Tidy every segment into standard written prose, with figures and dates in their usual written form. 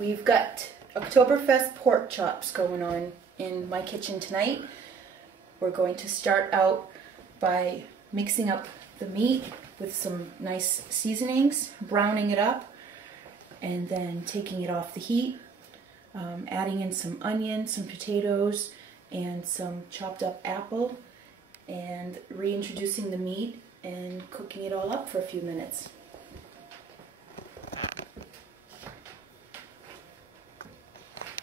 We've got Oktober Fest pork chops going on in my kitchen tonight. We're going to start out by mixing up the meat with some nice seasonings, browning it up, and then taking it off the heat, adding in some onions, some potatoes, and some chopped up apple, and reintroducing the meat and cooking it all up for a few minutes.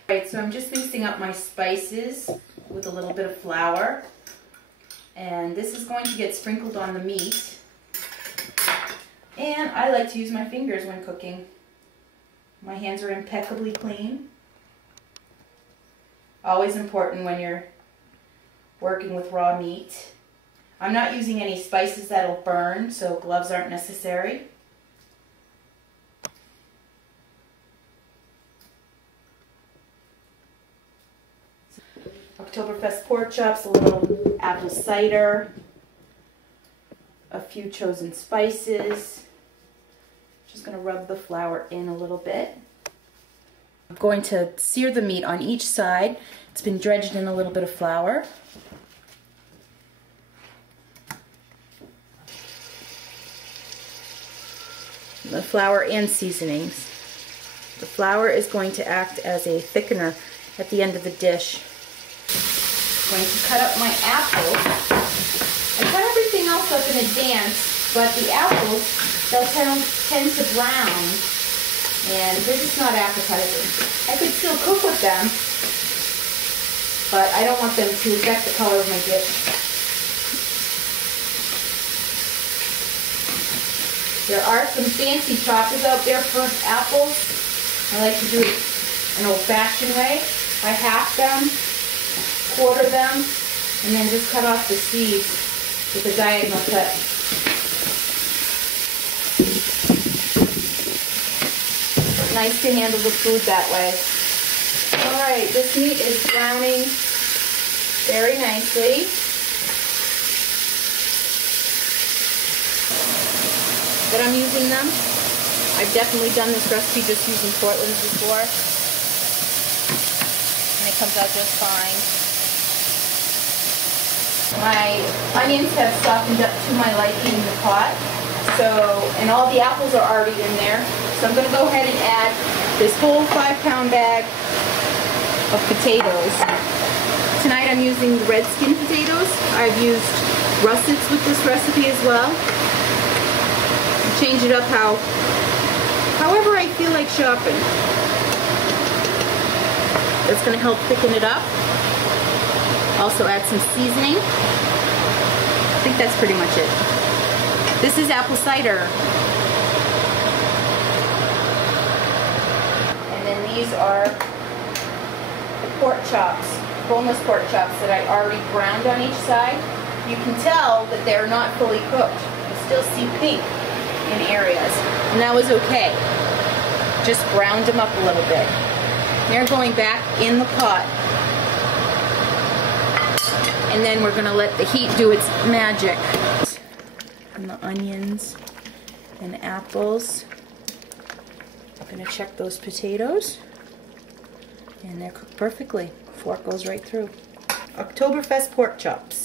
Alright, so I'm just mixing up my spices with a little bit of flour, and this is going to get sprinkled on the meat, and I like to use my fingers when cooking. My hands are impeccably clean. Always important when you're working with raw meat. I'm not using any spices that'll burn, so gloves aren't necessary. Oktober Fest pork chops, a little apple cider, a few chosen spices. Just going to rub the flour in a little bit. I'm going to sear the meat on each side. It's been dredged in a little bit of flour. The flour and seasonings. The flour is going to act as a thickener at the end of the dish. I'm going to cut up my apples. I cut everything else up in advance, but the apples, they'll tend to brown, and they're just not appetizing. I could still cook with them, but I don't want them to affect the color of my dish. There are some fancy choppers out there for apples. I like to do it an old-fashioned way. I half them, quarter them, and then just cut off the seeds with a diagonal cut. Nice to handle the food that way. Alright, this meat is browning very nicely. That I'm using them. I've definitely done this recipe just using Portland's before, and it comes out just fine. My onions have softened up to my liking in the pot, and all the apples are already in there. So I'm going to go ahead and add this whole 5-pound bag of potatoes. Tonight I'm using the red skin potatoes. I've used russets with this recipe as well. Change it up however I feel like shopping. That's going to help thicken it up. Also add some seasoning. I think that's pretty much it. This is apple cider. And then these are the pork chops, boneless pork chops that I already browned on each side. You can tell that they're not fully cooked. You still see pink in areas, and that was okay. Just browned them up a little bit. They're going back in the pot, and then we're going to let the heat do its magic. And the onions and apples. I'm going to check those potatoes, and they're cooked perfectly. Fork goes right through. Oktober Fest pork chops.